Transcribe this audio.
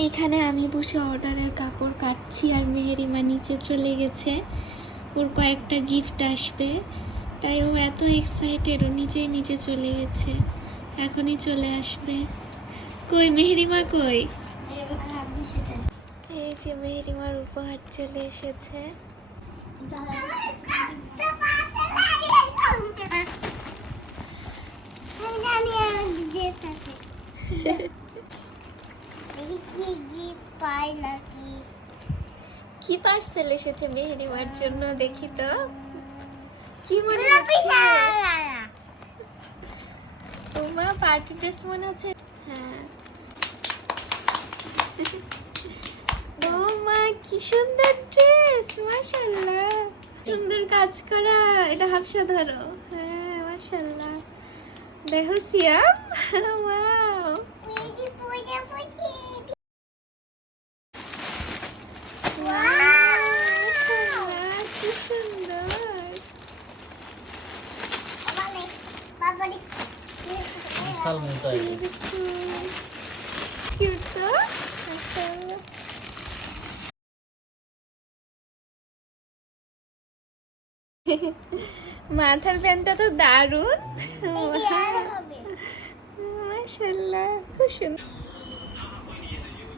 এইখানে আমি বসে অর্ডারের কাপড় কাটছি আর মেহেরিমা নিচে চলে গেছে, ওর কয়েকটা গিফট আসবে, তাই ও এত এক্সাইটেড, ও নিজেই নিচে চলে গেছে, এখনই চলে আসবে। কই মেহেরিমা কই? এই যে মেহেরিমার উপহার চলে এসেছে। কি পার্সেল এসেছে মেহেরিমার জন্য, দেখি তো কি মনে হচ্ছে? তোমার পার্টি ড্রেস মনে হচ্ছে। হ্যাঁ, ও মা কি সুন্দর ড্রেস, মাশাআল্লাহ, সুন্দর কাজ করা। এটা হাফসা ধরো। হ্যাঁ মাশাআল্লাহ, দেখো সিয়াম, ওয়াও কি সুন্দর। কিউট তো, মাশাআল্লাহ। মাথার প্যান্টটা তো দারুণ, মাশাআল্লাহ, খুব সুন্দর।